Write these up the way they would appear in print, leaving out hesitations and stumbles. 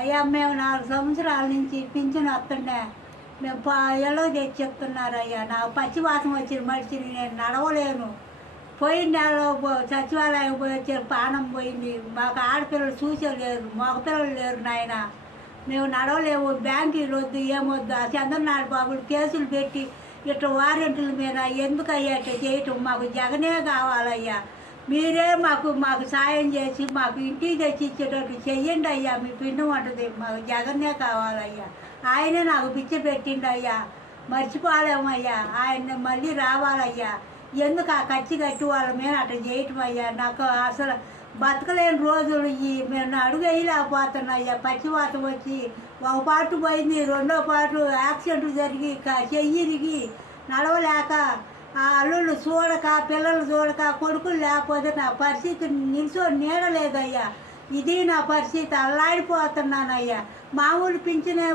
అయ్యా మేము 4 సంవత్సరాల నుంచి పింఛను వస్తుండే మేము ఎల్లో తెచ్చి చెప్తున్నారయ్యా. నాకు పచ్చివాతం వచ్చిన మనిషిని, నేను నడవలేను. పోయిన నెలలో సచివాలయం పోయి వచ్చారు, పానం పోయింది. మాకు ఆడపిల్లలు చూసేలేరు, మగపిల్లలు లేరు నాయన. మేము నడవలేము. బ్యాంకులు వద్దు, ఏమొద్దు. ఆ చంద్రనారాయణ బాబులు కేసులు పెట్టి ఇట్లా వారెంట్ల మీద ఎందుకయ్యా ఇట్లా చేయటం? మాకు జగనే కావాలయ్యా. మీరే మాకు సాయం చేసి మాకు ఇంటికి తెచ్చి ఇచ్చేటట్టు చెయ్యండి అయ్యా. మీ పిండి ఉంటుంది, మాకు జగన్నే కావాలయ్యా. ఆయనే నాకు పిచ్చ పెట్టిండు అయ్యా, మర్చిపోలేమయ్యా. ఆయన మళ్ళీ రావాలయ్యా. ఎందుకు ఆ కచ్చి కట్టి వాళ్ళ మీద అట్లా చేయటం అయ్యా? నాకు అసలు బతకలేని రోజులు మేము అడుగు వేయలేకపోతున్నాయ్యా. పచ్చివాతం వచ్చి ఒక పాటు పోయింది, రెండో పాటు యాక్సిడెంట్ జరిగి చెయ్యిరిగి నడవలేక ఆ అల్లుళ్ళు చూడక, పిల్లలు చూడక, కొడుకులు లేకపోతే నా పరిస్థితి నీడలేదయ్యా. ఇది నా పరిస్థితి. అల్లాడిపోతున్నానయ్యా. మామూలు పింఛనే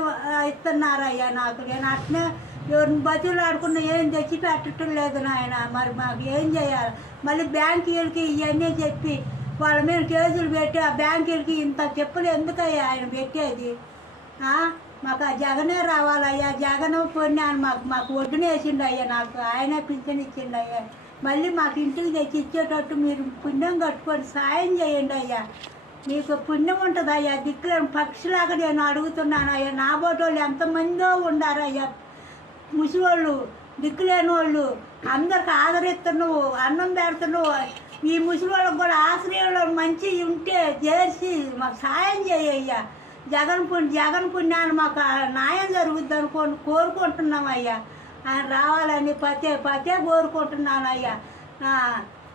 ఇస్తున్నారయ్యా నాకు. నేను అట్నే ఎవరిని బతులు ఆడుకున్న ఏం తెచ్చి పెట్టడం లేదు నాయన. మరి మాకు ఏం చేయాలి? మళ్ళీ బ్యాంకీలకి ఇవన్నీ చెప్పి వాళ్ళ మీద కేసులు పెట్టి ఆ బ్యాంకీలకి ఇంత చెప్పులు ఎందుకయ్యా ఆయన పెట్టేది? మాకు ఆ జగనే రావాలయ్యా. జగన్ పొన్నాను మాకు ఒడ్డునేసిండు అయ్యా. నాకు ఆయనే పింఛన్ ఇచ్చిండు అయ్యా. మళ్ళీ మాకు ఇంటికి తెచ్చి ఇచ్చేటట్టు మీరు పుణ్యం కట్టుకొని సాయం చేయండి అయ్యా. మీకు పుణ్యం ఉంటుంది అయ్యా. దిక్కులేని పక్షిలాగా నేను అడుగుతున్నాను అయ్యా. నా బోటోళ్ళు ఎంతమందో ఉండారయ్యా, ముసివాళ్ళు, దిక్కులేని వాళ్ళు. అందరికి ఆదరిస్తున్నావు, అన్నం పెడుతున్నావు. ఈ ముసివాళ్ళకి కూడా ఆశ్రయంలో మంచి ఉంటే చేసి మాకు సాయం చేయయ్యా. జగన్ పుణ్యాన్ని మాకు న్యాయం జరుగుద్ది కోరుకుంటున్నాం అయ్యా. ఆయన రావాలని పతే కోరుకుంటున్నాను అయ్యా.